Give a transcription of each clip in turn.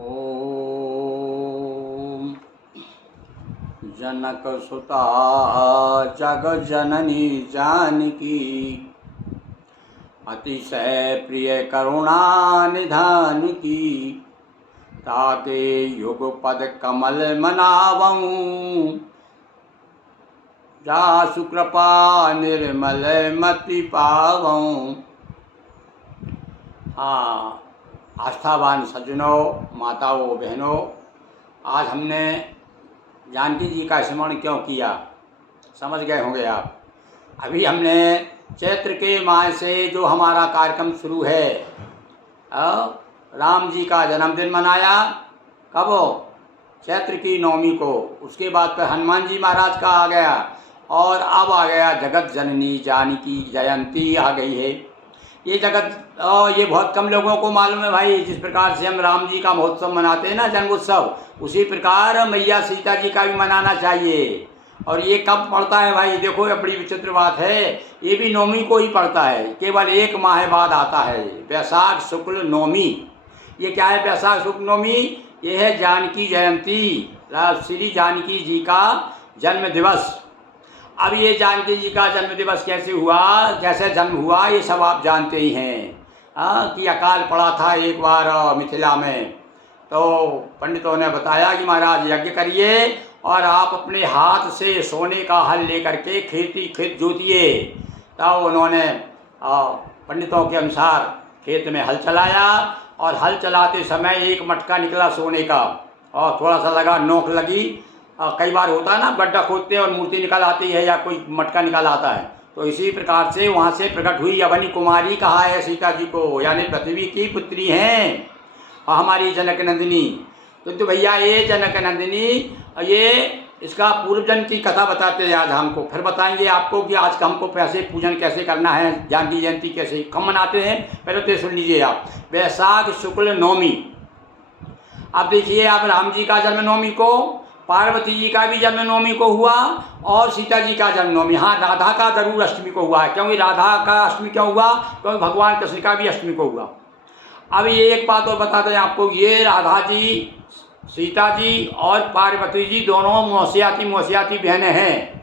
ओम जनक सुता जग जननी जानकी अतिशय प्रिय करुणा निधान की ताके युग पद कमल मनावऊं जासु कृपा निर्मल मति पावऊं। हाँ, आस्थावान सज्जनों, माताओं, बहनों, आज हमने जानकी जी का स्मरण क्यों किया समझ गए होंगे आप। अभी हमने चैत्र के माह से जो हमारा कार्यक्रम शुरू है, राम जी का जन्मदिन मनाया कब हो? चैत्र की नवमी को। उसके बाद फिर हनुमान जी महाराज का आ गया और अब आ गया जगत जननी जानकी जयंती आ गई है। ये ये बहुत कम लोगों को मालूम है भाई। जिस प्रकार से हम राम जी का महोत्सव मनाते हैं ना, जन्मोत्सव, उसी प्रकार मैया सीता जी का भी मनाना चाहिए। और ये कब पड़ता है भाई? देखो, ये बड़ी विचित्र बात है, ये भी नवमी को ही पड़ता है, केवल एक माह बाद आता है, वैशाख शुक्ल नवमी। ये क्या है वैशाख शुक्ल नवमी? ये है जानकी जयंती, श्री जानकी जी का जन्म दिवस। अब ये जानकी जी का जन्म दिवस कैसे हुआ, कैसे जन्म हुआ, ये सब आप जानते ही हैं। कि अकाल पड़ा था एक बार मिथिला में, तो पंडितों ने बताया कि महाराज यज्ञ करिए और आप अपने हाथ से सोने का हल लेकर के खेत जोतिए। तब उन्होंने पंडितों के अनुसार खेत में हल चलाया और हल चलाते समय एक मटका निकला सोने का और थोड़ा सा लगा, नोक लगी। कई बार होता है ना, गड्ढा खोदते हैं और मूर्ति निकल आती है या कोई मटका निकल आता है। तो इसी प्रकार से वहाँ से प्रकट हुई अवनी कुमारी, कहा है सीता जी को, यानी पृथ्वी की पुत्री हैं हमारी जनक नंदिनी। तो भैया ये जनक नंदिनी, ये इसका पूर्व जन्म की कथा बताते हैं आज हमको, फिर बताएंगे आपको कि आज का हमको पैसे पूजन कैसे करना है, जानकी जयंती कैसे कम मनाते हैं, पहले तो सुन लीजिए आप। वैशाख शुक्ल नवमी। अब देखिए, आप राम जी का जन्म नवमी को, पार्वती जी का भी जन्म नवमी को हुआ और सीता जी का जन्म नवमी। हाँ, राधा का जरूर अष्टमी को हुआ है। क्योंकि राधा का अष्टमी क्यों हुआ? क्योंकि भगवान कृष्ण का भी अष्टमी को हुआ। अब ये एक बात और बताते हैं आपको, ये राधा जी, सीता जी और पार्वती जी दोनों मौसियाती बहनें हैं।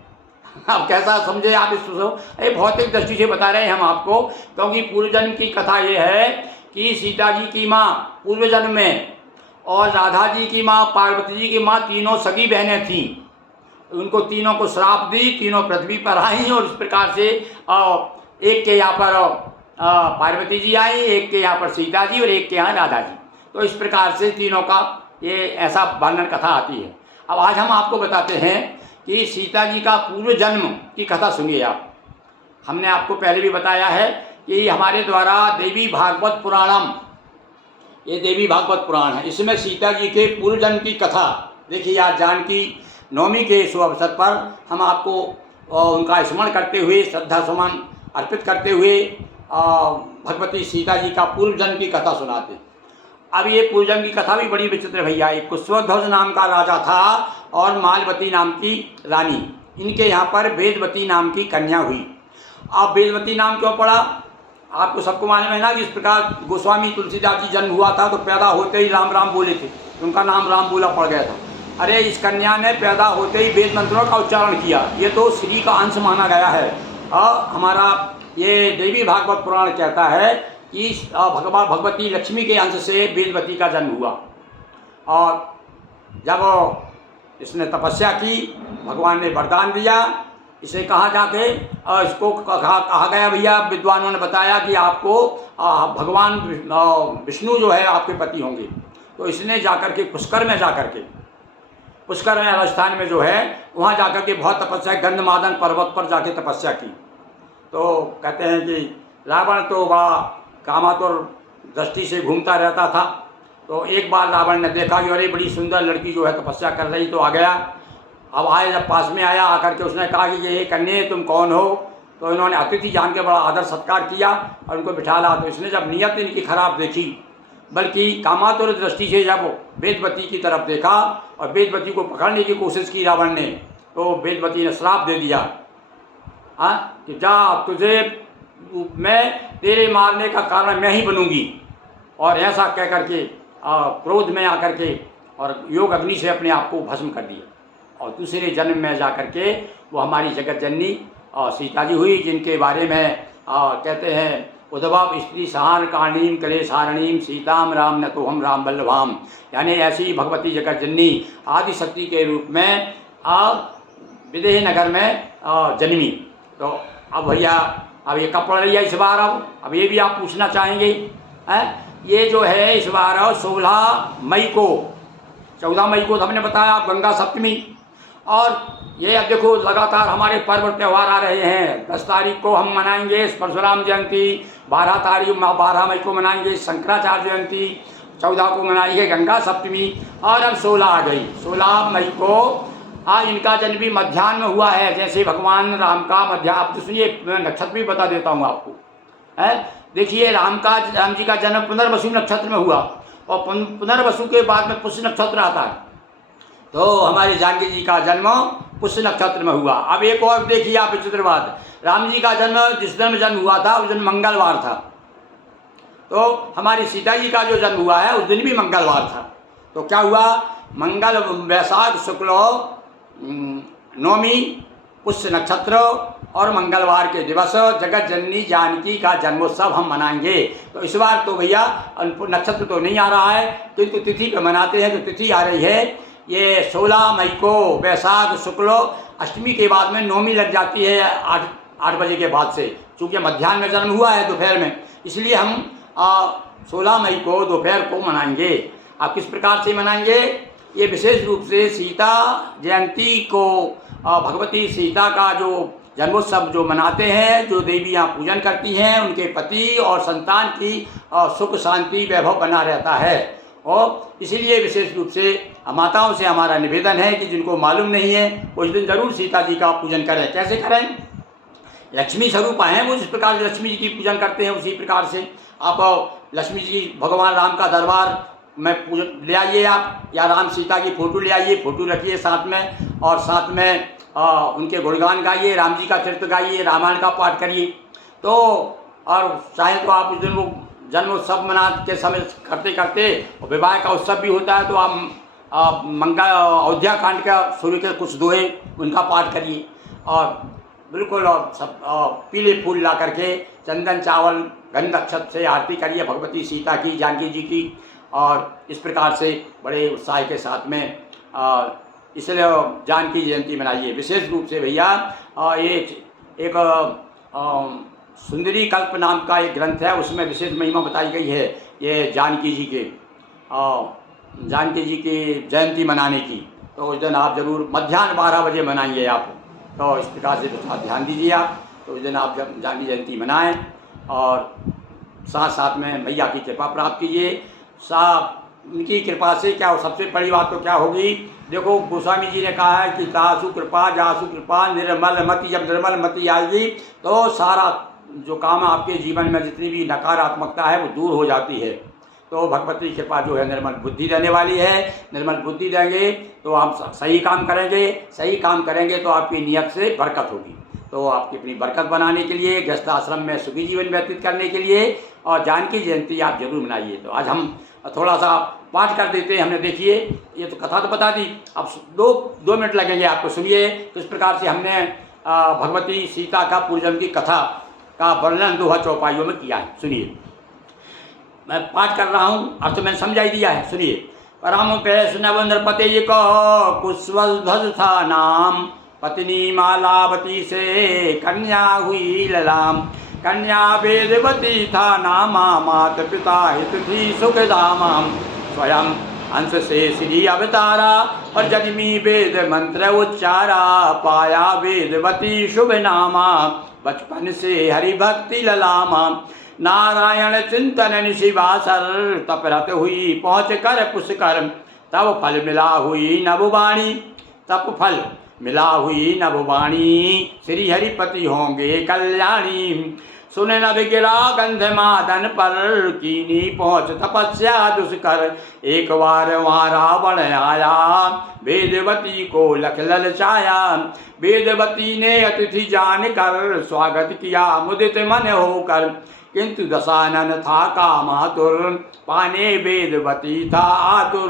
अब कैसा समझे आप इसको? ये भौतिक दृष्टि से बता रहे हैं हम आपको, क्योंकि पूर्व जन्म की कथा ये है कि सीता जी की माँ पूर्व जन्म में और राधा जी की माँ, पार्वती जी की माँ, तीनों सगी बहनें थीं। उनको तीनों को श्राप दी, तीनों पृथ्वी पर आई और इस प्रकार से एक के यहाँ पर पार्वती जी आई, एक के यहाँ पर सीता जी और एक के यहाँ राधा जी। तो इस प्रकार से तीनों का ये ऐसा वर्णन कथा आती है। अब आज हम आपको बताते हैं कि सीता जी का पूर्व जन्म की कथा सुनिए आप। हमने आपको पहले भी बताया है कि हमारे द्वारा देवी भागवत पुराणम, ये देवी भागवत पुराण है, इसमें सीता जी के पूर्व जन्म की कथा देखिए। आज जानकी नवमी के शुभ अवसर पर हम आपको उनका स्मरण करते हुए, श्रद्धा सुमन अर्पित करते हुए भगवती सीता जी का पूर्व जन्म की कथा सुनाते। अब ये पूर्व जन्म की कथा भी बड़ी विचित्र भैया। एक कुशध्वज नाम का राजा था और मालवती नाम की रानी। इनके यहाँ पर वेदवती नाम की कन्या हुई। अब वेदवती नाम क्यों पड़ा? आपको सबको मालूम है ना कि इस प्रकार गोस्वामी तुलसीदास जी जन्म हुआ था तो पैदा होते ही राम राम बोले थे, उनका नाम राम बोला पड़ गया था। अरे इस कन्या ने पैदा होते ही वेद मंत्रों का उच्चारण किया, ये तो श्री का अंश माना गया है। हमारा ये देवी भागवत पुराण कहता है कि भगवती लक्ष्मी के अंश से वेदवती का जन्म हुआ। और जब इसने तपस्या की, भगवान ने वरदान दिया। इसे कहा जाके इसको कहा गया, भैया विद्वानों ने बताया कि आपको भगवान विष्णु जो है आपके पति होंगे। तो इसने जाकर के पुष्कर में जाकर के, पुष्कर में राजस्थान में जो है, वहाँ जाकर के बहुत तपस्या, गंधमादन पर्वत पर जाके तपस्या की। तो कहते हैं कि रावण तो बड़ा कामातुर दृष्टि से घूमता रहता था। तो एक बार रावण ने देखा कि अरे बड़ी सुंदर लड़की जो है तपस्या कर रही, तो आ गया। अब आए, जब पास में आया, आकर के उसने कहा कि ये कन्या तुम कौन हो? तो इन्होंने अतिथि जान के बड़ा आदर सत्कार किया और उनको बिठा ला। तो इसने जब नियत इनकी खराब देखी, बल्कि कामातुर दृष्टि से जब वेदवती की तरफ देखा और वेदवती को पकड़ने की कोशिश की रावण ने, तो वेदवती ने श्राप दे दिया, कि जा, तुझे मैं तेरे मारने का कारण मैं ही बनूंगी। और ऐसा कह करके क्रोध में आकर के और योग अग्नि से अपने आप को भस्म कर दिया। और दूसरे जन्म में जा करके वो हमारी जगत जननी सीता जी हुई, जिनके बारे में कहते हैं उद्भव स्त्री सहार कारणीम कलेशारणीम सीताम राम न तो हम राम बल्लभाम, यानी ऐसी भगवती जगत जननी आदि शक्ति के रूप में विदेह नगर में जन्मी। तो अब भैया अब ये कब पड़ रही है इस बार? अब ये भी आप पूछना चाहेंगे हैं? ये जो है इस बार 16 मई को, 14 मई को हमने बताया गंगा सप्तमी, और ये अब देखो लगातार हमारे पर्व त्यौहार आ रहे हैं। 10 तारीख को हम मनाएंगे परशुराम जयंती, 12 मई को मनाएंगे शंकराचार्य जयंती, 14 को मनाएंगे गंगा सप्तमी, और अब 16 आ गई। 16 मई को आज इनका जन्म भी मध्याह्न में हुआ है। जैसे भगवान राम का मध्याह्न, आप तो सुनिए मैं नक्षत्र भी बता देता हूँ आपको, है देखिए राम जी का जन्म पुनर्वसु नक्षत्र में हुआ, और पुनर्वसु के बाद में पुष्य नक्षत्र आता है। तो हमारे जानकी जी का जन्म पुष्य नक्षत्र में हुआ। अब एक और देखिए आप विचित्र बात, राम जी का जन्म जिस दिन जन्म हुआ था उस दिन मंगलवार था, तो हमारी सीता जी का जो जन्म हुआ है उस दिन भी मंगलवार था। तो क्या हुआ, मंगल वैशाख शुक्ल नवमी पुष्य नक्षत्र और मंगलवार के दिवस जगत जननी जानकी का जन्मोत्सव हम मनाएंगे। तो इस बार तो भैया नक्षत्र तो नहीं आ रहा है, किंतु तिथि पे मनाते हैं। तो तिथि आ रही है ये 16 मई को वैशाख शुक्ल अष्टमी के बाद में नवमी लग जाती है 8 बजे के बाद से, चूँकि मध्याह्न में जन्म हुआ है दोपहर में, इसलिए हम 16 मई को दोपहर को मनाएंगे। आप किस प्रकार से मनाएंगे? ये विशेष रूप से सीता जयंती को भगवती सीता का जो जन्मोत्सव जो मनाते हैं, जो देवियाँ पूजन करती हैं, उनके पति और संतान की सुख शांति वैभव बना रहता है। और इसीलिए विशेष रूप से माताओं से हमारा निवेदन है कि जिनको मालूम नहीं है उस दिन जरूर सीता जी का पूजन करें। कैसे करें? लक्ष्मी स्वरूप हैं वो, जिस प्रकार से लक्ष्मी जी की पूजन करते हैं उसी प्रकार से आप लक्ष्मी जी भगवान राम का दरबार में पूजन ले आइए आप, या राम सीता की फ़ोटो ले आइए, फ़ोटो रखिए साथ में, और साथ में उनके गुणगान गाइए, राम जी का चरित्र गाइए, रामायण का पाठ करिए। तो और चाहे तो आप उस दिन वो जन्मोत्सव मना के समय करते करते विवाह का उत्सव भी होता है, तो आप अयोध्या कांड का सूर्य के कुछ दोहे उनका पाठ करिए, और बिल्कुल और सब पीले फूल ला करके चंदन चावल गंध अक्षत से आरती करिए भगवती सीता की, जानकी जी की। और इस प्रकार से बड़े उत्साह के साथ में इसलिए जानकी जयंती मनाइए। विशेष रूप से भैया एक सुंदरी कल्प नाम का एक ग्रंथ है, उसमें विशेष महिमा बताई गई है ये जानकी जी की जयंती मनाने की। तो उस दिन आप जरूर मध्याह्न 12 बजे मनाइए आप, तो इस प्रकार से थोड़ा ध्यान दीजिए आप। तो उस दिन आप जब जानकी जयंती मनाएं और साथ साथ में मैया की कृपा प्राप्त कीजिए। उनकी कृपा से क्या हो, सबसे बड़ी बात तो क्या होगी, देखो गोस्वामी जी ने कहा है कि तासु कृपा जासु कृपा निर्मल मति, जब निर्मल मति आएगी तो सारा जो काम आपके जीवन में जितनी भी नकारात्मकता है वो दूर हो जाती है। तो भगवती कृपा जो है निर्मल बुद्धि देने वाली है। निर्मल बुद्धि देंगे तो आप सही काम करेंगे, सही काम करेंगे तो आपकी नियत से बरकत होगी। तो आपकी अपनी बरकत बनाने के लिए, गृहस्थ आश्रम में सुखी जीवन व्यतीत करने के लिए और जानकी जयंती आप जरूर मनाइए। तो आज हम थोड़ा सा पाठ कर देते हैं। हमने देखिए ये तो कथा तो बता दी, अब 2 मिनट लगेंगे आपको, सुनिए किस प्रकार से हमने भगवती सीता का पूजन की कथा का वर्णन 2 चौपाइयों में किया है। सुनिए, मैं पाठ कर रहा हूँ, अब तो मैंने समझाई दिया है। सुनिए। परम वैष्णव नृपते को कुशध्वज था नाम, पत्नी मालावती से कन्या हुई ललाम। कन्या वेदवती था नामा, मात पिता हित थी सुखधामा। स्वयं अंश से श्री अवतारा और जन्मी वेद मंत्र उच्चारा। पाया वेदवती शुभ नामा, बचपन से हरि भक्ति ललामा। नारायण चिंतन निशिवासर, तपरत हुई पहुँच कर पुष्कर। तब फल मिला हुई नभवाणी, तप फल मिला हुई नभवाणी। श्री हरिपति होंगे कल्याणी। सुन नभ गिरा गंध मादन पर, कीनी पहुँच तपस्या दुष्कर। एक बार वहाँ रावण आया, वेदवती को लख ललचाया। वेदवती ने अतिथि जान कर, स्वागत किया मुदित मन होकर। किंतु दशानन था कामातुर, पाने वेदवती था आतुर।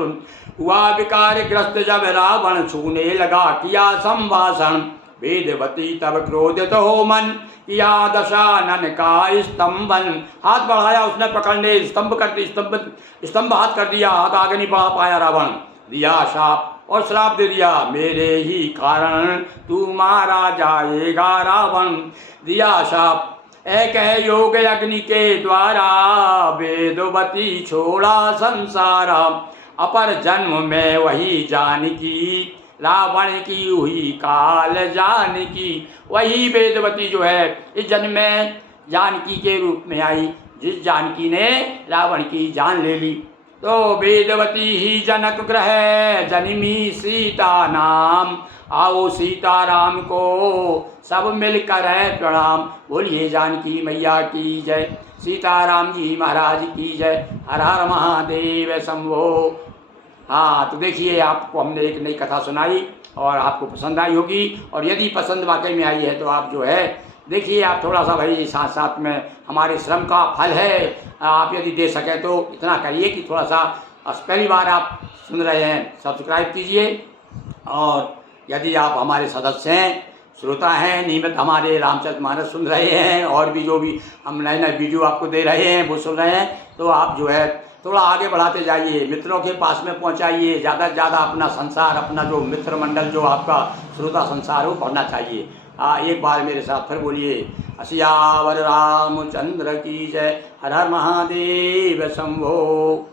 हुआ विकारग्रस्त जब रावण, छूने लगा किया संभाषण। वेदवती तब क्रोधित हो मन, किया दशानन का स्तंभन। हाथ बढ़ाया उसने पकड़ने, स्तंभ कर दी, स्तंभ हाथ कर दिया, हाथ आगे नहीं बढ़ा पाया रावण। दिया शाप और श्राप दे दिया, मेरे ही कारण तू मारा जाएगा रावण। दिया शाप, एक है योग अग्नि के द्वारा, वेदवती छोड़ा संसारा। अपर जन्म में वही जानकी, रावण की हुई काल जानकी। वही वेदवती जो है इस जन्म में जानकी के रूप में आई, जिस जानकी ने रावण की जान ले ली। तो वेदवती ही जनक ग्रह, जन्मी सीता नाम। आओ सीताराम को सब मिलकर है प्रणाम। बोलिए जानकी मैया की जय, सीताराम जी महाराज की जय। हर हर महादेव शंभो। हाँ, तो देखिए आपको हमने एक नई कथा सुनाई और आपको पसंद आई होगी। और यदि पसंद वाकई में आई है तो आप जो है देखिए, आप थोड़ा सा भाई साथ साथ में हमारे श्रम का फल है, आप यदि दे सकें तो इतना करिए कि थोड़ा सा पहली बार आप सुन रहे हैं सब्सक्राइब कीजिए। और यदि आप हमारे सदस्य हैं, श्रोता हैं, नियमित हमारे रामचरितमानस सुन रहे हैं और भी जो भी हम नए नए वीडियो आपको दे रहे हैं वो सुन रहे हैं, तो आप जो है थोड़ा आगे बढ़ाते जाइए, मित्रों के पास में पहुंचाइए। ज़्यादा से ज़्यादा अपना संसार, अपना जो मित्र मंडल, जो आपका श्रोता संसार हो, बढ़ना चाहिए। एक बार मेरे साथ फिर बोलिए, सियावर रामचंद्र की जय। हर हर महादेव शंभो।